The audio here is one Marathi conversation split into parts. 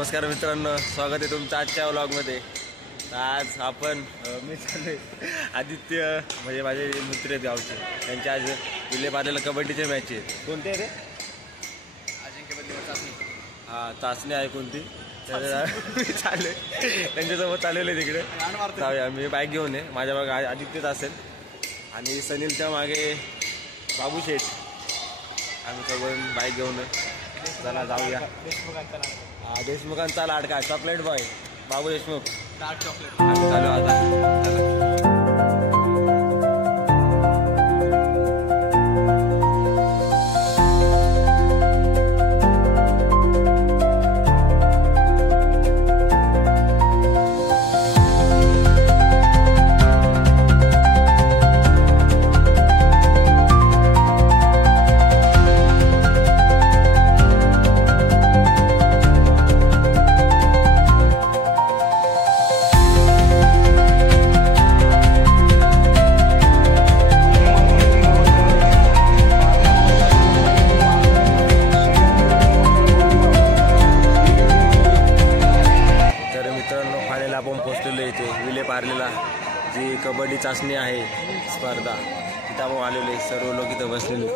नमस्कार मित्रांनो, स्वागत आहे तुमचं आजच्या व्लॉगमध्ये। आज आपण मी चाललोय आदित्य म्हणजे माझे मित्र आहेत गावचे, त्यांच्या आज विलेपार्लेला कबड्डीचे मॅच आहेत। कोणते रे? अजिंक्यपद चाचणी। हां, चाचणी आहे कोणती? मी चाललोय त्यांच्यासोबत चाललेलो आहे तिकडे। जाऊया, मी बाईक घेऊन आहे, माझ्या मागे आदित्यच असेल आणि सनीलच्या मागे बाबू शेठ। आम्ही सोबत बाईक घेऊन चला जाऊया। देशमुखांचा लाडका चॉकलेट बॉय बाबू देशमुख डार्क चॉकलेट। आम्ही चालू आता। आपण पोचलेलो इथे विलेपार्लेला जी कबड्डी चाचणी आहे स्पर्धा, तिथं आपण आलेलो आहे। सर्व लोक इथं बसलेले।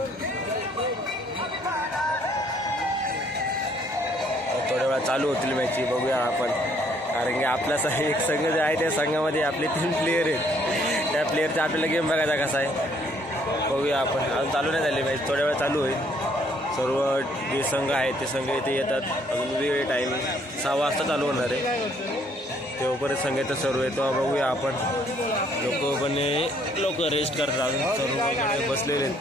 थोड्या वेळा चालू होतील मॅच, बघूया आपण। कारण की आपला एक संघ जे आहे त्या संघामध्ये आपले 3 प्लेयर आहेत। त्या प्लेयरचा आपल्याला गेम बघायचा कसा आहे बघूया आपण। अजून चालू नाही झाली मॅच, थोड्या वेळा चालू होईल। सर्व जे संघ आहेत ते संघ इथे येतात। अजून वेळ टाईम 6 वाजता चालू होणार आहे। तेव्हापर्यंत संगीत सर्व येतो, बघूया आपण। लोक रेस्ट करतात, सर्व बसलेले।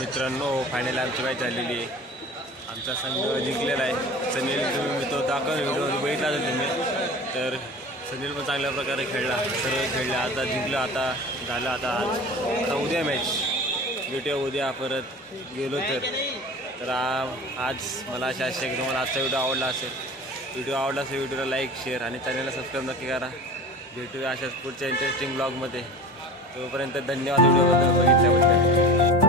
मित्रांनो, फायनल आमची मॅच झालेली आहे। आमचा संघ जिंकलेला आहे। सनील तुम्ही तो दाखवून व्हिडिओ बघितला असेल तुम्ही, तर सनील पण चांगल्या प्रकारे खेळला, सर्व खेळले। आता जिंकलं, आता झालं। आता उद्या मॅच भेटूया उद्या परत गेलो तर आज मला अशी आशा आहे की तुम्हाला आजचा व्हिडिओ आवडला असेल। व्हिडिओ आवडला असेल व्हिडिओला लाईक, शेअर आणि चॅनलला सबस्क्राईब नक्की करा। भेटूया अशाच पुढच्या इंटरेस्टिंग ब्लॉगमध्ये। तोपर्यंत धन्यवाद व्हिडिओबद्दल बघितल्याबद्दल।